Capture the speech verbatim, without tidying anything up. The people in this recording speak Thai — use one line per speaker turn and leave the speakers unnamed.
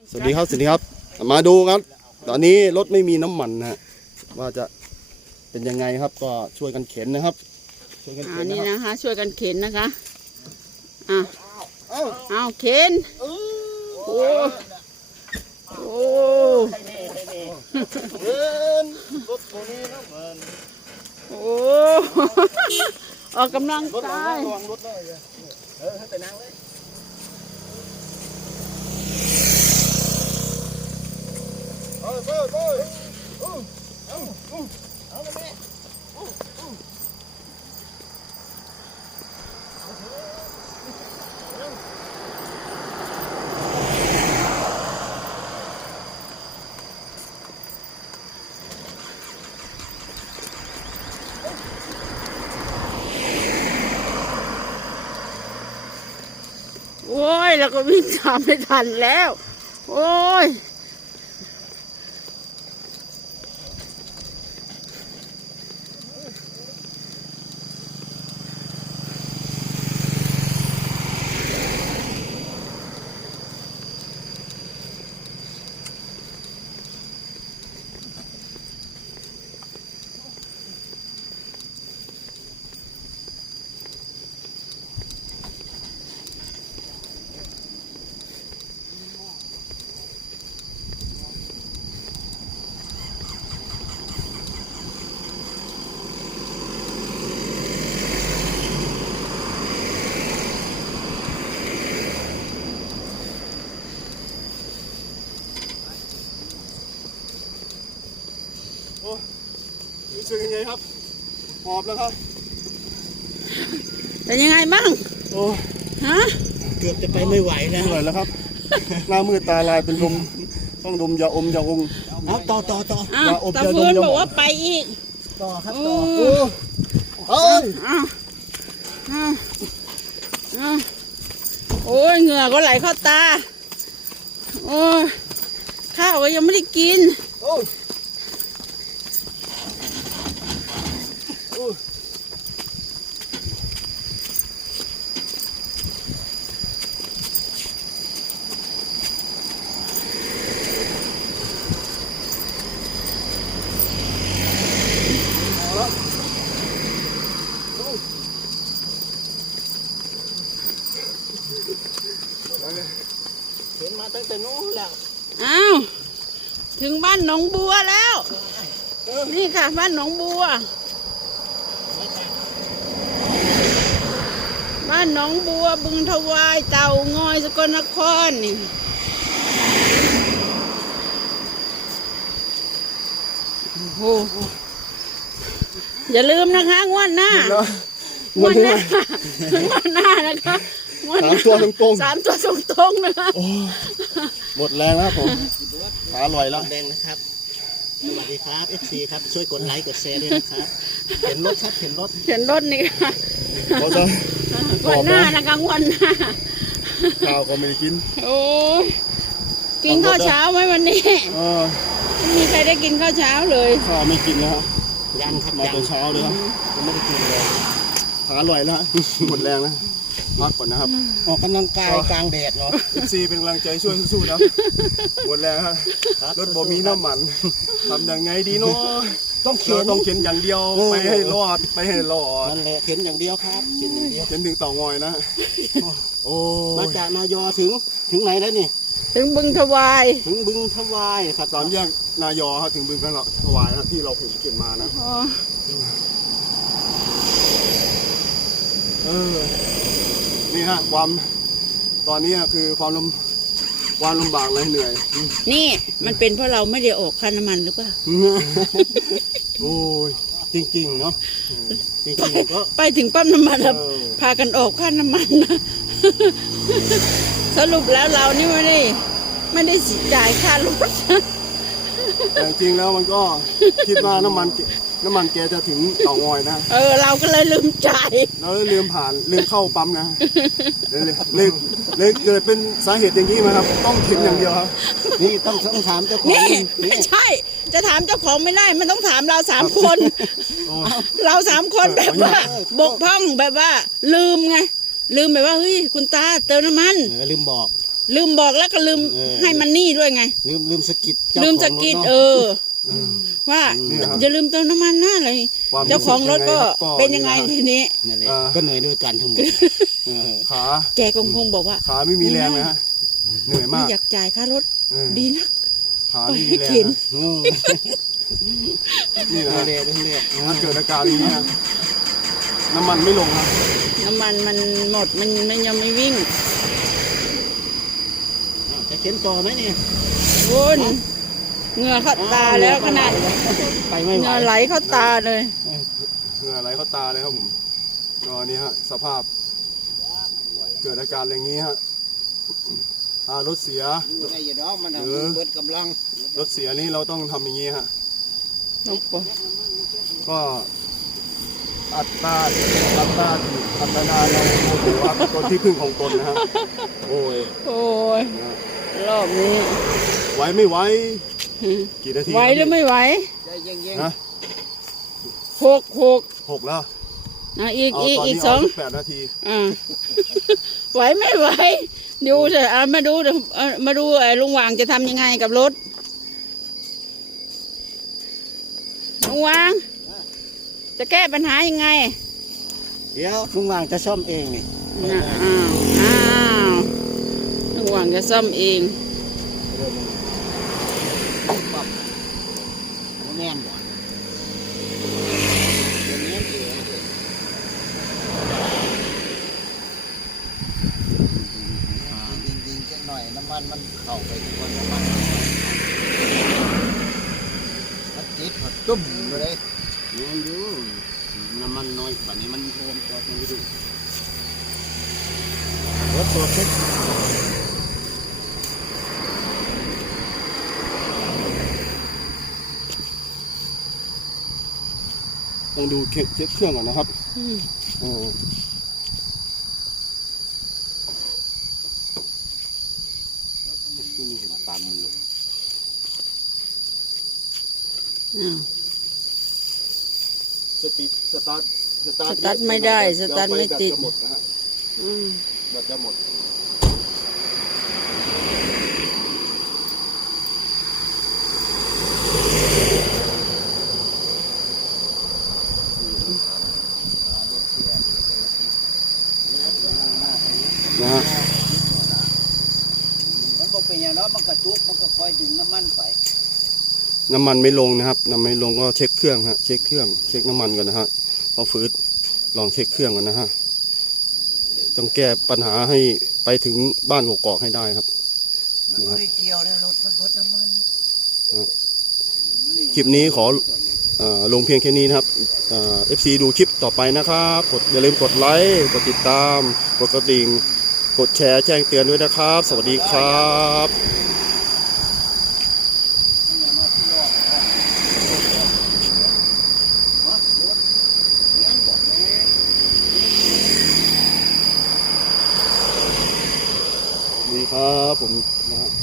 สวัสดีครับสวัสดีครับมาดูครับตอนนี้รถไม่มีน้ำมันนะฮะว่าจะเป็นยังไงครับก็ช่วยกันเข็นนะครับช่วยกันเข็น
นี่
นะ
นะคะช่วยกันเข็นนะคะอ่ะเอาเข็นโอ้โอ้โอ้ออกกำลังกาย
เออให้ไปนั่งเลยเออเออเออเอาเอาเอาเลยแม่
โอ้ยแล้วก็วิ่งตามไม่ทันแล้วโอ้ย
รู้สึกยังไงครับหอบแล้วครับ
เป็นยังไงบ้าง
โอ้
ฮะ
เกือบจะไปไม่ไหวแล้ว
ไม่ไหวแล้วครับหน้ามืดตาลายเป็นลมต้องดมยาอมยาอง
เอาต่อต่อต่อ
อย่าอบตาฟื้นบอกว่าไปอีก
ต่อครับ
ต่อ
โอ้เอ้ย
โอ้ยเหงื่อก็ไหลเข้าตาโอ้ยข้าวก็ยังไม่ได้กิน
โอ้
เห็นมาตั้งแต่นู้นแล้ว
อ้าวถึงบ้านหนองบัวแล้วนี่ค่ะบ้านหนองบัวบ้านหนองบัวบึงทวายเต่างอยสกลนครนี่โอ้โหอย่าลืมนะคะงวดหน้างวดหน้างวดหน้านะคะ
สามตัวตรง
ๆสามตัวตรงๆนะคะ
หมดแรงแล้วผมขาลอยแล้ว
แดงนะครับสวัสดีครับ เอฟ ซี ครับช่วยกดไลค์กดแชร์ด้วยนะครับเห็นรถครับเห็นรถ
เห็นรถนี่ค่ะงวดหน้านะคะงวดหน้า
ข้าวก็ไม่ได้กิน
โอ้กินข้าวเช้าไหมวันนี้ไม่มีใครได้กินข้าวเช้าเลย
ข้าวไม่กินแล้ว
ยังครับ
มาแต่เช้าเลยครับไม่ได้กินเลยขาลอยแล้วหมดแรงแล้วพักก่อนนะครับ
ออกกำลังกายกลางแดดเนาะ
เอฟ ซี เป็นกำลังใจช่วยสู้ๆนะหมดแรงครับรถบ่มีน้ำมันทำยังไงดีเนาะ
ต้องเข็น
ต้องเข็นอย่างเดียวไปให้รอดไปให้รอด
นั่นแหละเข็นอย่างเดียวครับเข็นอย่างเดียว
เข็นถึงเต่างอยนะโอ้
มาจากนายอถึงถึงไหนแล้วนี่
ถึงบึงทวาย
ถึงบึงทวายครับ
สามแยกนายอครับถึงบึงทวายนะที่เราเห็นเข็นมานะเออนี่ฮะความตอนนี้คือความลำความลำบากเลยเหนื่อย
นี่มันเป็นเพราะเราไม่ได้ออกค่าน้ำมันหรือเปล่า
โอ้ย
จริงๆเนาะจริงๆก็
ไปถึงปั๊มน้ำมันแล้วพากันออกค่าน้ำมันนะสรุปแล้วเรานี่ไม่ได้ไม่ได้จ่ายค่ารถ
แต่จริงแล้วมันก็คิดว่าน้ำมันน้ำมันแกจะถึงเต่างอยนะ
เออเราก็เลยลืมจ่าย
เราเลยลืมผ่านลืมเข้าปั๊มนะเลยเลยเลยเกิดเป็นสาเหตุอย่างนี้มาครับต้องเข็นอย่างเดียวครับ
นี่ต้องต้องถามเจ้าของ
นี่ไม่ใช่จะถามเจ้าของไม่ได้มันต้องถามเราสามคนเราสามคนแบบว่าบกพร่องแบบว่าลืมไงลืมแบบว่าเฮ้ยคุณตาเติมน้ำมัน
ลืมบอก
ลืมบอกแล้วก็ลืม
เออ
ให้มันนี่ด้วยไง
ลืมลืมสะกิดเจ้า
ลืม
ของ
สะกิด
รถ
เอ
เนาะ
อ ว่าอย่าลืมเติมน้ำมันนะอะไร
ความรู้สึก
เจ้าของรถก็
ยังไงครับก็
เป็นยังไง
นี่นะ
ทีนี้
นั่นแหละ
เออ
ก็เหนื่อยด้วยกันทั้งหมดเออ
ขา
แกคงคงบอกว่า
ขาไม่มีแรงนะฮะเหนื่อย
ไม่
มาก
อยากจ่ายค่ารถ
เออ
ดีนัก
ขา
ปล่อย
ไม่มี
ให้
แรง
เข็น
นะ
อืม
นี่นะ
นั่
ฮะ
นแหละนั่นแหละ
ถ้าเกิดอาการนี้นะน้ำมันไม่ลงนะ
น้ำมันมันหมดมันมันยังไม่วิ่ง
อ้าวจะเข็นต่อไหมเนี่ย
คุณเหงื่อเข้าตาแล้วขนาด
ไปไม่
เห
ไหว
งื่อไหลเข้าตาเลย
เหงื่อไหลเข้าตาเลยครับผมก็นี่ฮะสภาพ เกิดอาการอย่างนี้ฮะถ้ารถเสีย
ไอ้ยดอกมัน
เออ
เบิดกำลัง
รถเสียนี่เราต้องทำอย่างนี้ฮะ ก็อัตราอัตราอัตราเราโอ้โหครับตนที่พึ่งของตนนะฮะโอ้ย
โอ้ยรอบนี้
ไหวไม่ไหวกี่นาที
ไหวหรือไม่ไหว
ใจเย็น
ฮะ
หกหก
หกแล้ว
อ่ะอีก
เอา
อีก
ตอน
อี
นี้
กสอง
แปดนาที
อ่า ไหวไม่ไหวดูเถอะอ่ะมาดูเถอะอ่ะมาดูไอ้ลุงหว่างจะทำยังไงกับรถลุงหว่าง จะแก้ปัญหายังไง
ๆเดี๋ยวลุงวางจะซ่อมเองนี่
อ่ะอ้าวอ้าวลุงหว่างจะซ่อมเอง
ปั๊บบ่แม่นบ่บ่แม่นเด้อจริงๆจักหน่อยน้ำมันมันเข้าไปทุกคนน้ำมันมันติดหดจุ่มไปเลยนอนดูน้ำมันน้อยบัดนี้มันโอมจอดมันไปดูรถตัวเช็ค
ต้องดูเช็คเช็คเครื่องก่อนนะครับ
อืม
โอ้
ที่มีเห็นปั๊มมันอยู่
อ้าว
สติสตาร์ทสตา
สตาร์ทไม่ได้สตาร์ทไม่ติด
เยวฟแบจะหมดนะฮะ
อืม
แบตจะหมดนะฮะ
มันก็เป็นอย่างนั้นมันกระตุกมันก็คอยดึงน้ำมันไป
น้ำมันไม่ลงนะครับน้ำมันไม่ลงก็เช็คเครื่องฮะเช็คเครื่องเช็คน้ำมันก่อนนะฮะพอฝืดลองเช็คเครื่องก่อนนะฮะต้องแก้ปัญหาให้ไปถึงบ้านกกอกให้ได้ครับ
มันไม่ได้เกี่ยวนะรถมันพดน้ำมัน
คลิปนี้ขอเอ่อลงเพียงแค่นี้นะครับเอ่อฟซีดูคลิปต่อไปนะครับกดอย่าลืมกดไลค์กดติดตามกดกระดิ่งกดแชร์แจ้งเตือนด้วยนะครับ สวัสดีครับ
นี่อย่างมาที่รอบฮะรถเงี้ยบอกแม่
ดีครับผมนะฮะ